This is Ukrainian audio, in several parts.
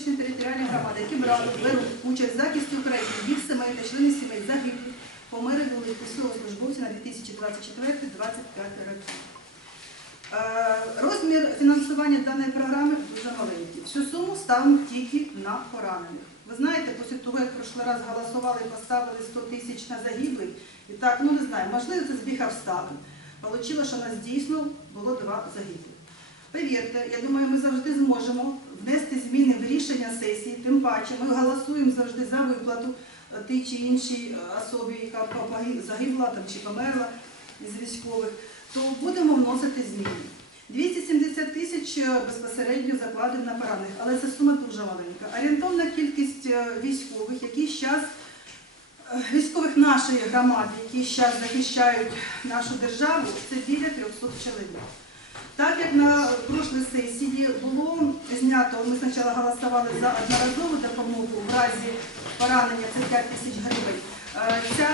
селищної територіальної громади, які брали беруть участь в захисті України, їх сімей та членів сімей загиблих, померли військовослужбовці на 2024-2025 роки. Е, Розмір фінансування даної програми дуже маленький. Всю суму ставимо тільки на поранених. Ви знаєте, після того, як в прошлий раз голосували і поставили 100 тисяч на загиблих, і так, ну не знаю, можливо, це збіг обставин. Получило, що у нас дійсно було два загиблих. Повірте, я думаю, ми завжди зможемо внести зміни в рішення сесії, тим паче ми голосуємо завжди за виплату е, тій чи іншій е, особі, яка загибла там, чи померла із військових, то будемо вносити зміни. 270 тисяч е, безпосередньо закладено на поранених, але це сума дуже маленька. Орієнтовна кількість військових, які зараз військових нашої громади, які зараз захищають нашу державу, це біля 300 чоловік. Так як на прошлій сесії було знято, ми спочатку голосували за одноразову допомогу в разі поранення, це 5 тисяч гривень. Е, Ця,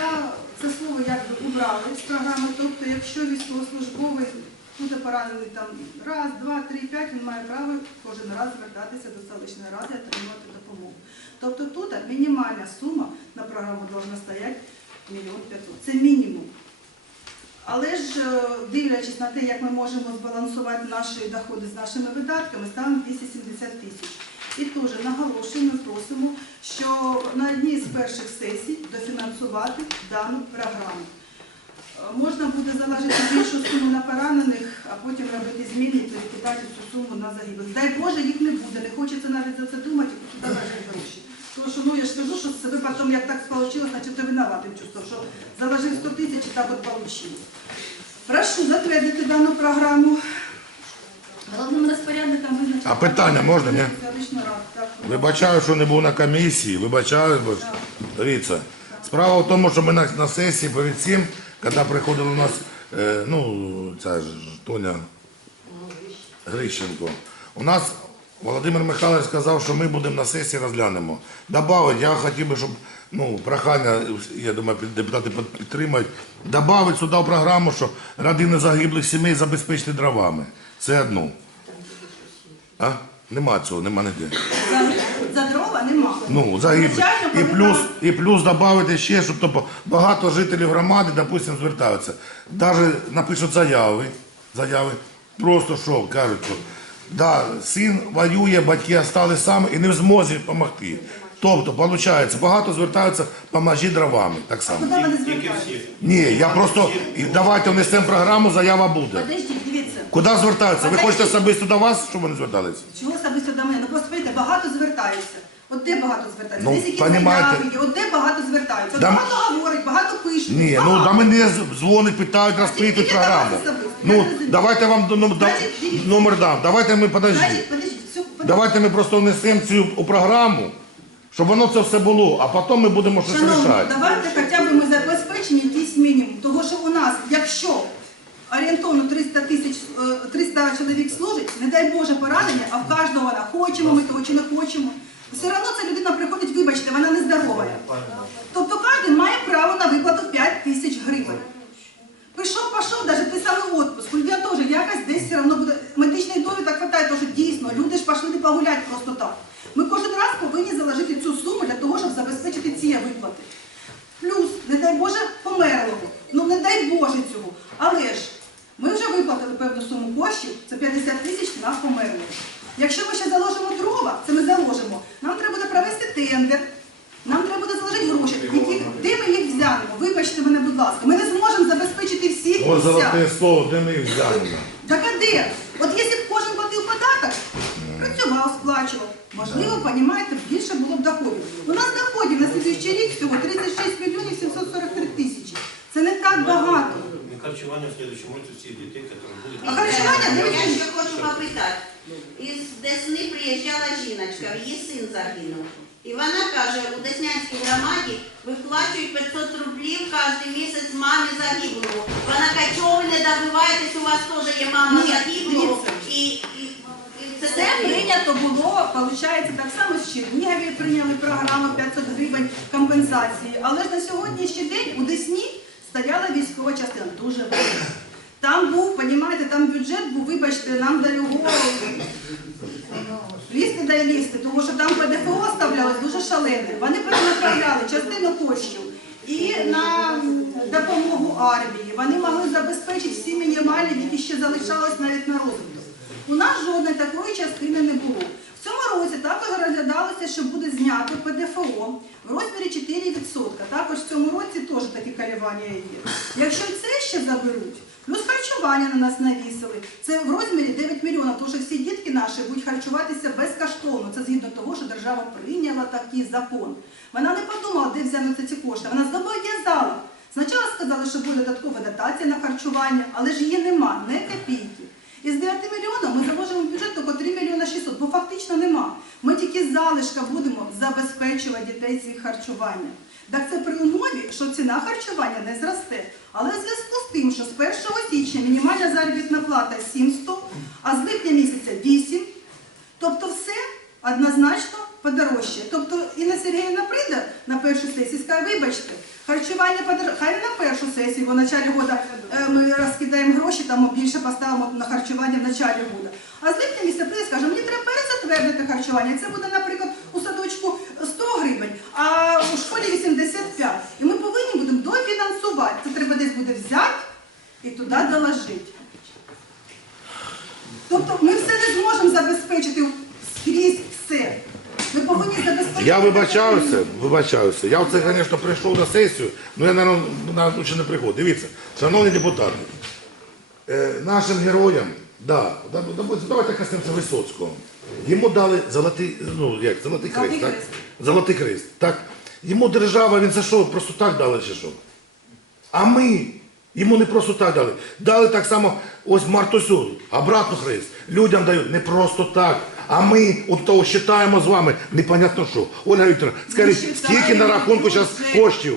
це слово якби убрали з програми, тобто якщо військовослужбовець буде поранений там раз, два, три, п'ять, він має право кожен раз звертатися до селищної ради і отримувати допомогу. Тобто тут мінімальна сума на програму повинна стояти мільйон п'ятсот. Це мінімум. Але ж е, дивлячись на те, як ми можемо збалансувати наші доходи з нашими видатками, ставимо 270 тисяч. І теж наголошуємо, просимо, що на одній з перших сесій дофінансувати дану програму. Е, Можна буде заложити більшу суму на поранених, а потім робити зміни і перекидати цю суму на загиблих. Дай Боже, їх не буде, не хочеться навіть за це думати, і туди лежать гроші. Тому що, ну я ж кажу, що себе потім, як так вийшло, значить, ти винуватим чувством, що заложив 100 от вийшло. Прошу затвердити дану програму. Головним розпорядником визначити. А питання можна, ні? Так. Вибачаю, що не був на комісії, вибачаю, бо дивіться. Справа в тому, що ми на, на сесії перед цим, коли приходила у нас, е, ну, ця ж Тоня Грищенко, у нас Володимир Михайлович сказав, що ми будемо на сесії розглянемо. Добавить, я хотів би, щоб, ну, прохання, я думаю, депутати підтримають, добавити сюди в програму, що родини загиблих сімей забезпечити дровами. Це одно. А? Нема цього, нема ніде. За, за дрова нема. Ну, загиблих. І плюс, і плюс додати ще, щоб тобто, багато жителів громади, допустим, звертаються. Навіть напишуть заяви, заяви, просто що кажуть, що да, син воює, батьки стали самі і не в змозі допомогти. Тобто, виходить, багато звертаються, поможіть дровами. Так само. Куди вони звертаються? Ні, я просто давайте внесемо програму, заява буде. Подождіть, дивіться. Куди звертаються? Ви хочете особисто до вас, щоб вони зверталися? Чого особисто до мене? Ну просто видите, багато звертаються. От де багато звертаються? Ну, Десь якісь понімаєте. заяви є, от де багато звертаються. От Да- багато говорять, багато пишуть. Ні, ну до мене дзвонять, питають, розпитують програму. Ну, давайте вам до- ну, да- Значить, номер дам. Давайте ми подожди. Значить, все. Давайте ми просто внесемо цю у програму, щоб воно це все було, а потім ми будемо щось Шановні, рішати. давайте хоча б ми забезпечимо якийсь мінімум. Того, що у нас, якщо орієнтовно 300 тисяч, е, 300 чоловік служить, не дай Боже поранення, а в кожного вона хочемо ми того чи не хочемо. Все одно ця людина приходить, вибачте, вона нездорова. Тобто кожен має право на виплату 5 тисяч гривень. Пішов, пішов, навіть той самий отпуск. У теж якось десь все одно буде медичний так хватає, тому що дійсно люди ж пішли не погуляти просто так. Ми кожен раз повинні заложити цю суму для того, щоб забезпечити ці виплати. Плюс, не дай Боже, померлого. Ну не дай Боже цього. Але ж ми вже виплатили певну суму коштів, це 50 тисяч на померлого. Якщо ми ще заложимо дрова, це ми заложимо. Нам треба буде провести тендер, нам треба буде заложити гроші. Які, де ми їх взянемо? Вибачте мене, будь ласка. Ми не зможемо забезпечити всіх. Ось золоте слово, де ми їх взяли. Так а де? От якщо б кожен платив податок, працював, сплачував, можливо, понімаєте, більше було б доходів. У нас доходів на слідуючий рік всього 36 мільйонів 743 тисячі. Це не так багато. Харчування в следующем році всіх дітей, які будуть. А харчування, Я ще хочу попитати. Із Десни приїжджала жіночка, її син загинув. І вона каже, у Деснянській громаді виплачують 500 рублів кожен місяць загиблого. Вона каже, чого ви не добиваєтесь, у вас теж є мама Ні, загиблого. І, і, і це Це так прийнято було, виходить, так само з Чернігові прийняли програму 500 гривень компенсації. Але ж на сьогоднішній день у Десні стояла військова частина, дуже велика. Там був, понімаєте, там бюджет був, вибачте, нам до його лізти розкидає лісти, тому що там ПДФО оставлялось дуже шалене. Вони перенаправляли частину коштів і на допомогу армії. Вони могли забезпечити всі мінімальні, які ще залишались навіть на розвиток. У нас жодної такої частини не було. В цьому році також розглядалося, що буде знято ПДФО в розмірі 4%. Також в цьому році теж такі коливання є. Якщо це ще заберуть, плюс харчування на нас навісили, це в розмірі 9 мільйонів, тому що всі дітки наші будуть харчуватися безкоштовно. Це згідно того, що держава прийняла такий закон. Вона не подумала, де взяти ці кошти. Вона зобов'язала. Спочатку сказали, що буде додаткова дотація на харчування, але ж її нема, не копійки. Із 9 мільйонів ми заложимо в бюджет тільки 3 мільйони 600, бо фактично нема. Ми тільки залишка будемо забезпечувати дітей цих харчування. Так це при умові, що ціна харчування не зросте. Але в зв'язку з тим, що з 1 січня мінімальна заробітна плата 700, а з липня місяця 8, тобто все однозначно подорожче. Тобто Інна Сергіївна прийде на першу сесію і скаже, вибачте, харчування подорожче. Хай на першу сесію, бо в началі року ми розкидаємо гроші, там більше поставимо на харчування в началі року. А з липня місяця прийде і скаже, мені треба перезатвердити харчування. Це буде, наприклад, у садочку 100 гривень, а у школі 85. І ми повинні будемо дофінансувати. Це треба десь буде взяти і туди доложити. Тобто ми все не зможемо забезпечити скрізь все. Ми повинні забезпечити. Я вибачаюся, вибачаюся. Я оце, звісно, прийшов на сесію, але я, мабуть, на лучше не приходив. Дивіться, шановні депутати, е, нашим героям, да, да, да, давайте коснемося Висоцького. Йому дали золотий, ну як, золотий Золотий хрест, так? Золотий хрест. Так. Йому держава, він за що, просто так дали чи що? А ми йому не просто так дали. Дали так само ось Мартусю, обратно хрест. Людям дають не просто так. А ми от того вважаємо з вами непонятно що. Ольга Вікторовна, скажіть, скільки на рахунку зараз коштів?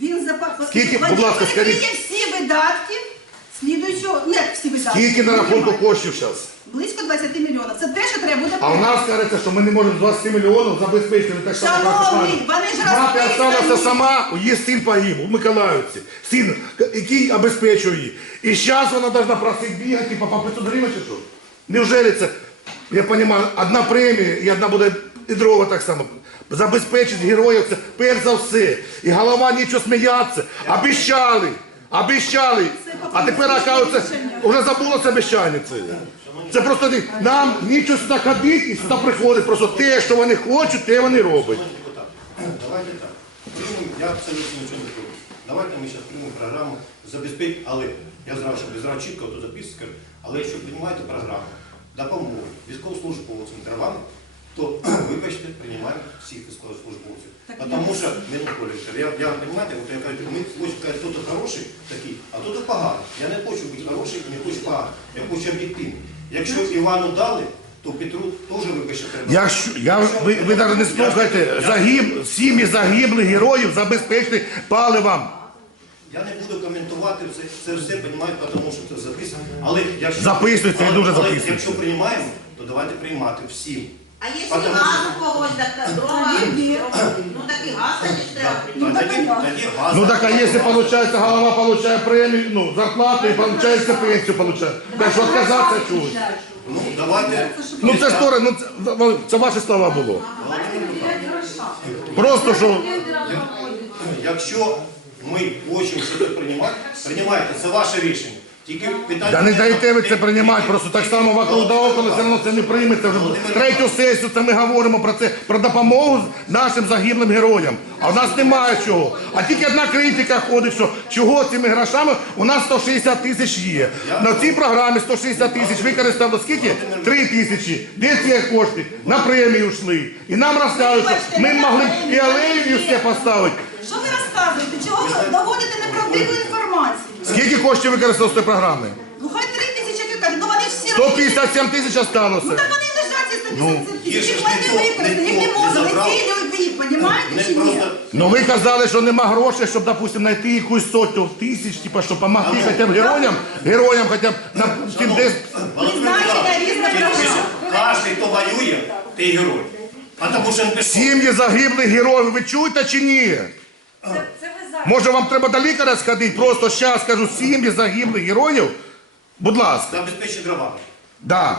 Він запа... Скільки, будь ласка, скажіть. всі видатки слідуючого, не всі видатки. Скільки на рахунку коштів зараз? Близько 20 мільйонів. Це те, що треба буде А у нас кажеться, що ми не можемо 20 мільйонів забезпечити так само. Шановні, вони ж Мати розписані. сама, її син погиб у Миколаївці. Син, який обезпечує її. І зараз вона повинна просити бігати по 500 гривень чи що? Неужели це, я розумію, одна премія і одна буде і друга так само. Забезпечити героїв це перш за все. І голова нічого сміятися. Обіщали. Обіщали. А тепер, оказується, вже забуло це обіщання. Це. Це просто нам нічого сюди ходити і сюди приходить. Просто те, що вони хочуть, те вони роблять. Давайте так. Я абсолютно нічого не проти. Давайте ми зараз приймемо програму забезпечити, але я зразу, щоб зразу чітко тут записку але якщо приймаєте програму допомоги військовослужбовцям дровами, то вибачте, приймаємо всіх військовослужбовців. Потому що, Анатолійович, я, я понимаете, вот я кажу, ми хочемо сказати, хто-то хороший такий, а хто-то поганий. Я не хочу бути хороший і не хочу поганий. Я хочу об'єктивний. Якщо Івану дали, то Петру теж вибачте треба. Якщо я ви, ви навіть не слухайте, загиб, сім'ї загиблих героїв забезпечити паливом. Я не буду коментувати це, це все, розумію, тому що це записано. Але якщо, Записується але- дуже але записується. Якщо приймаємо, то давайте приймати всім. А якщо Потому газ у когось, так дрова, ну так і газ тоді ж треба Ну, приймати. тоді, тоді газ. Ну так а якщо виходить, голова получає премію, ну, зарплату і виходить пенсію получає. Так що відказатися чогось. Ну, давайте. Ну це сторони, ну це, це ваші слова було. Просто що Якщо ми хочемо щось приймати, приймайте, це ваше рішення. Тільки питання. Да не дайте ви це приймати, просто так само вокруг да около все одно це не прийметься. Вже третю сесію це ми говоримо про це, про допомогу нашим загиблим героям. А в нас немає чого. А тільки одна критика ходить, що чого цими грошами у нас 160 тисяч є. На цій програмі 160 тисяч використано скільки? 3 тисячі. Де ці кошти? На премію йшли. І нам розказують, що ми могли і алею і все поставити. Що ви розказуєте? Чого ви доводите неправдиву інформацію? Скільки коштів використано з цієї програми? Ну хай три тисячі як ви кажете, ну вони всі 157 тисяч Ну осталося. так вони лежать ці 157 є тисяч, ж їх не вони то, використані, не їх не можна, не не забрав. цілі понімаєте чи ні? Ну ви казали, що нема грошей, щоб, допустим, знайти якусь сотню тисяч, типа, щоб допомогти хоча б героям, героям хоча б на тим десь. Призначення різна програма. Кожен, хто воює, ти герой. А тому що він пішов. Сім'ї загиблих героїв, ви чуєте чи ні? Може вам треба до лікаря сходити? Просто зараз скажу, сім'ї загиблих героїв. Будь ласка. Забезпечить дровами. Да.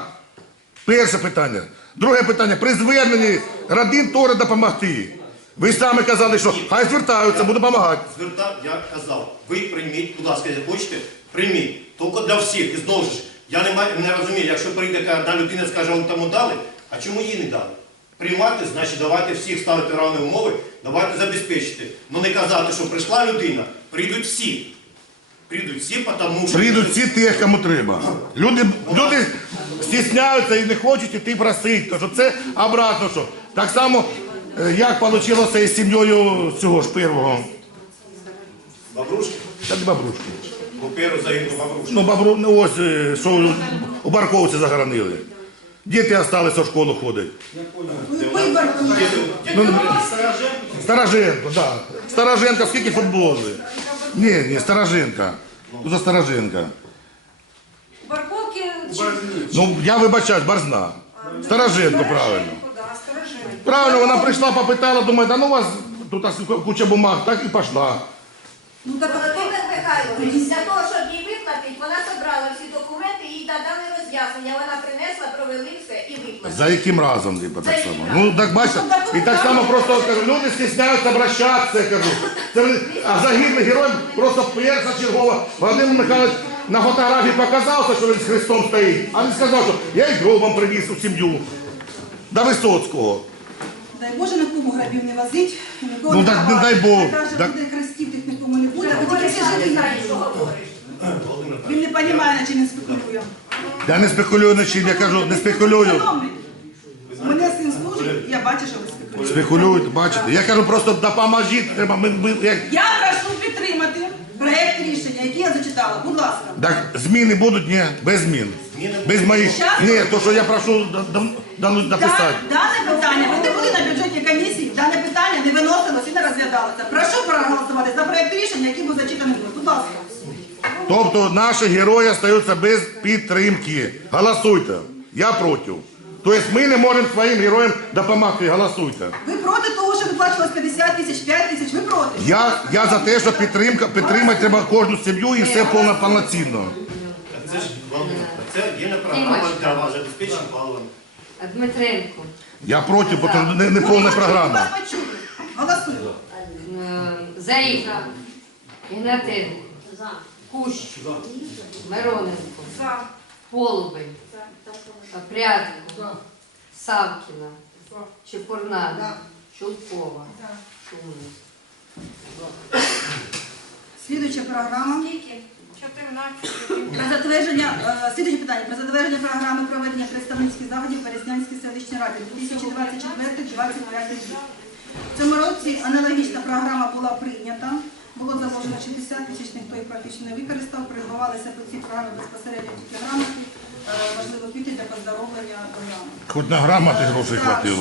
Перше питання. Друге питання. При зверненні родин теж допомогти. Ви самі казали, що хай звертаються, буду допомагати. Зверта, я казав, ви прийміть, будь ласка, як хочете, прийміть. Тільки для всіх. І знову ж, я не, маю, не розумію, якщо прийде одна людина і скаже, вам тому дали, а чому їй не дали? Приймати, значить, давайте всіх ставити равні умови, давайте забезпечити. Ну не казати, що прийшла людина, прийдуть всі. Прийдуть всі, тому що... Прийдуть всі тих, кому треба. Люди, люди стісняються і не хочуть іти просити. Тож це обратно що. Так само, е, як вийшло із сім'єю цього ж первого. Бабрушки, Та не бабрушки. бо перу загинув бабрушки. Ну, бабру, ну ось, е, що у Барковці загоронили. Діти залишилися в школу ходити. Виборку. Ну, Староженко, да. Староженко, скільки футболи? Ні, ні, Староженка. Ну, за Староженка. Барковки Ну, я вибачаюсь, Борзна. Староженко, правильно. Правильно, вона прийшла, попитала, думає, да ну у вас тут аж куча бумаг, так і пішла. Ну так а хто? Володимир Михайлович, для того, щоб їй виплатити, вона зібрала всі документи, їй додали роз'яснення, вона принесла, провели все і виплатили. За яким разом, типу, так само. Ну, так бачите, і так само просто кажу, люди стісняються обращатися, кажу. Це, а загиблий герой просто перша чергова. Володимир Михайлович на фотографії показався, що він з Христом стоїть, а він сказав, що я і вам привіз у сім'ю. До Висоцького. Дай Боже, нікому грабів не возить, нікого Ну, не так не ховати. дай Бог. Каже, Так- буде хрестів, тих нікому не буде, тільки всі живі. Він не розуміє, на чим він спекулює. Я не спекулюю нічим, я кажу, не спекулюю. Мене син служить, я бачу, що ви спекулюєте. Спекулюють, бачите. Я кажу, просто допоможіть. Треба, ми, ми, як, Я прошу підтримати проєкт рішення, який я зачитала. Будь ласка. Так зміни будуть? Ні, без змін. Без моїх. Ні, то що я прошу да- да- да- написати. Да- Дане питання, ви не були на бюджетній комісії, дане питання не виносилось і не розглядалося. Прошу проголосувати за проект рішення, який був зачитаний. мною. Будь ласка. Тобто наші герої залишаються без підтримки. Голосуйте. Я проти. Тобто ми не можемо своїм героям допомогти. Голосуйте. Ви проти того, що виплачувалось 50 тисяч, 5 тисяч, ви проти. Я, я за те, що підтримка, підтримати треба кожну сім'ю і все повноцінно. Це ж це є на програма для вас забезпечення балами. Дмитренко. Я проти, бо це не, не повна програма. Вас почули. Голосуємо. Е, Ігнатенко. Кущ. Мироненко. Полубень. Прядко. Савкіна. Чепурна. Чулкова. Шумник. Слідуюча програма. Скільки? 14. Про затвердження, е, слідуюче питання, про затвердження програми проведення представницьких заходів Переснянській селищній раді 2024-2025 рік. В цьому році аналогічна програма була прийнята. Було заложено 60 тисяч, ніхто їх практично не використав. придбувалися по цій програмі безпосередньо тільки грамоти, е, важливо квіти для поздоровлення програми. Хоч на грамоти грошей хватило.